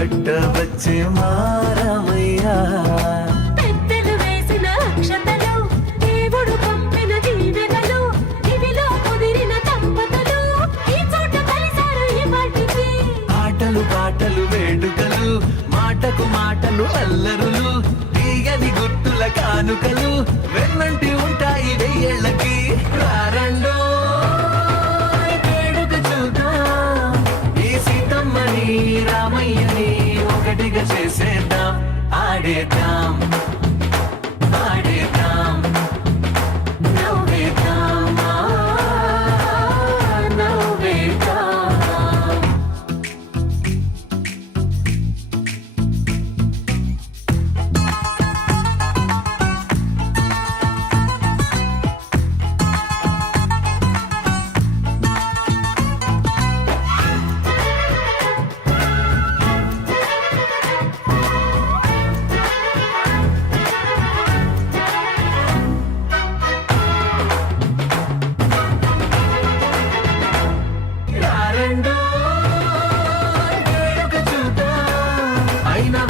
పట్ట వచ్చే మారమయ్యా. పెద్దలు వేసిన అక్షతలు, దేవుడు పంపిన దీవెనలు, ఇవిలో కుదిరిన దంపతులు ఈ చోట కలిసారు ఈ పాటికి. ఆటలు పాటలు వేడుకలు, మాటకు మాటలు అల్లరులు, తీయని గుర్తుల కానుకలు వెన్నంటి ఉంటాయి వెయ్యేళ్ళకి. రారండో వేడుక చూద్దాం, ఈ సీతమ్మని రామయ్యని ఒకటిగా చేసేద్దాం. ఆడేద్దాం ఆడేద్దాం నవ్వేద్దాం నవ్వేద్దాం. రారండో వేడుక చూద్దాం, అయినా